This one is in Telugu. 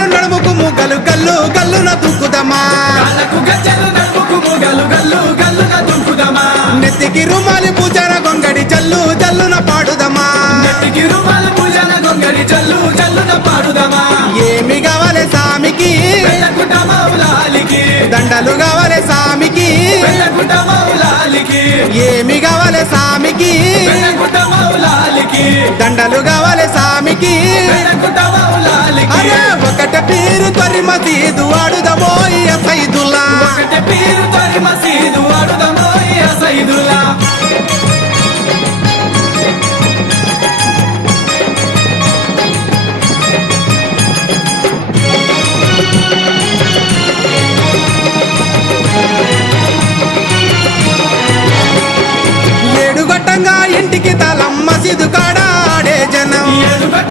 గజ్జలు నడుముకు ముగ్గలు గల్లు గల్లున దుక్కుదమా నెత్తికి రుమాలి పూజన గొంగడి జల్లు జల్లున పాడుదమా ఏమి కావాలి సామికి దండలు కావాలి సామికి ఏమి కావాలి సామికి దండలు కావాలి సామికి అరే ఒకట పేరు త్వరి మసీదు ఆడుదమోయ్